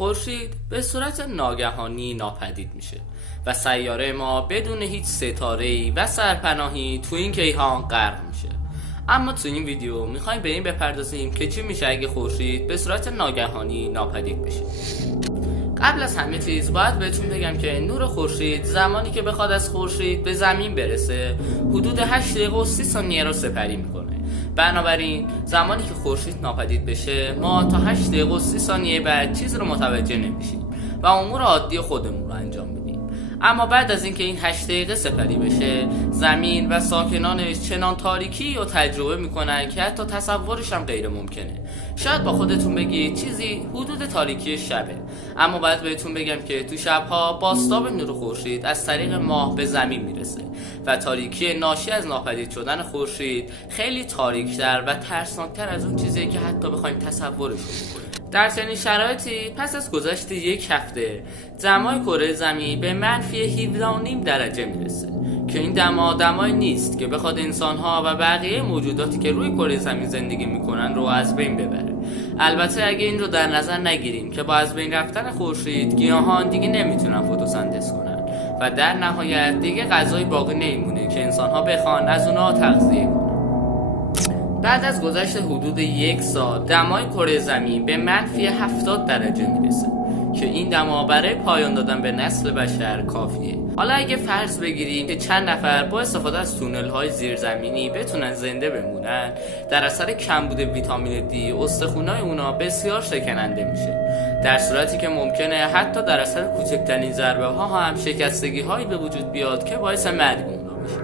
خورشید به صورت ناگهانی ناپدید میشه و سیاره ما بدون هیچ ستاره‌ای و سرپناهی تو این کیهان غرق میشه. اما تو این ویدیو میخوایم به این بپردازیم که چی میشه اگه خورشید به صورت ناگهانی ناپدید بشه. قبل از همه چیز باید بهتون بگم که نور خورشید زمانی که بخواد از خورشید به زمین برسه حدود 8 دقیقه و 30 ثانیه رو سپری میکنه. بنابراین زمانی که خورشید ناپدید بشه ما تا 8 دقیقه و 30 ثانیه بعد چیز رو متوجه نمیشیم و امور عادی خودمون رو انجام میدیم. اما بعد از اینکه این 8 دقیقه سپری بشه زمین و ساکنانش چنان تاریکی رو تجربه میکنن که حتی تصورش هم غیر ممکنه. شاید با خودتون بگید چیزی حدود تاریکی شبه، اما باید بهتون بگم که تو شبها بازتاب نور خورشید از طریق ماه به زمین میرسه و تاریکی ناشی از ناپدید شدن خورشید خیلی تاریک‌تر و ترسناکتر از اون چیزیه که حتی بخوایم تصورش کنیم. در چنین شرایطی پس از گذشت یک هفته دمای کره زمین به -17.5 درجه میرسه که این دمای نیست که بخواد انسان‌ها و بقیه موجوداتی که روی کره زمین زندگی میکنن رو از بین ببره. البته اگه این رو در نظر نگیریم که با از بین رفتن خورشید گیاهان دیگه نمیتونن فتوسنتز کنن و در نهایت دیگه غذایی باقی نمیمونه که انسان‌ها بخوان از اونها تغذیه کنن. بعد از گذشت حدود 1 سال دمای کره زمین به -70 درجه میرسه که این دما برای پایان دادن به نسل بشر کافیه. حالا اگه فرض بگیریم که چند نفر با استفاده از تونل‌های زیرزمینی بتونن زنده بمونن، در اثر کمبود ویتامین دی استخونای اونا بسیار شکننده میشه، در صورتی که ممکنه حتی در اثر کوچکترین ضربه ها هم شکستگی هایی به وجود بیاد که باعث مرگ اونا بشه.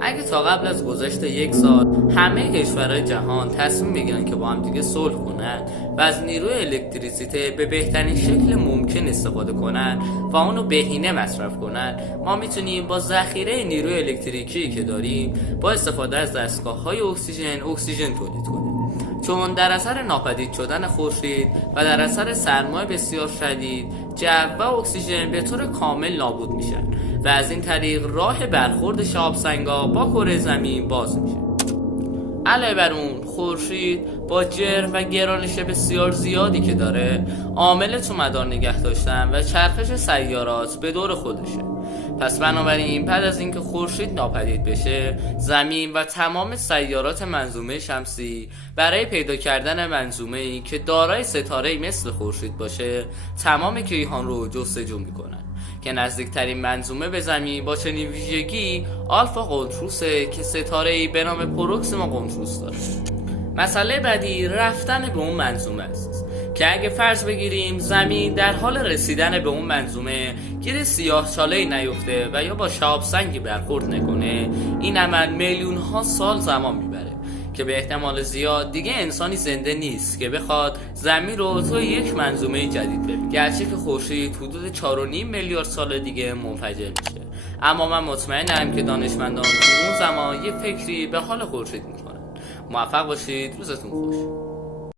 اگه تا قبل از گذشت 1 سال همه کشورهای جهان تصمیم بگیرن که با هم دیگه صلح کنن و از نیروی الکتریسیته به بهترین شکل ممکن استفاده کنن و اونو بهینه مصرف کنن، ما میتونیم با ذخیره نیروی الکتریکی که داریم با استفاده از دستگاه‌های اکسیژن تولید کنیم. چون در اثر ناپدید شدن خورشید و در اثر سرمای بسیار شدید جو و اکسیژن به طور کامل نابود میشن و از این طریق راه برخورد شهاب‌سنگ‌ها با کره زمین باز میشه. علاوه بر اون خورشید با جرم و گرانش بسیار زیادی که داره عامل تو مدار نگه داشتن و چرخش سیارات به دور خودشه. پس بنابراین بعد از اینکه خورشید ناپدید بشه زمین و تمام سیارات منظومه شمسی برای پیدا کردن منظومه‌ای که دارای ستاره‌ای مثل خورشید باشه تمام کیهان رو جستجو میکنن که نزدیکترین منظومه به زمین با چنین ویژگی آلفا قنتروسه که ستاره‌ای به نام پروکسیما قنتروس داره. مسئله بعدی رفتن به اون منظومه است که اگه فرض بگیریم زمین در حال رسیدن به اون منظومه گیر سیاه‌چاله‌ای نیفته و یا با شهاب‌سنگی برخورد نکنه، این عمل میلیون‌ها سال زمان میبره که به احتمال زیاد دیگه انسانی زنده نیست که بخواد زمین رو توی یک منظومه جدید ببینه، گرچه که خورشید حدود 4.5 میلیارد سال دیگه منفجر میشه. اما من مطمئنم که دانشمندان تو اون زمان یه فکری به حال خورشید میکنن. موفق باشید، روزتون خوش.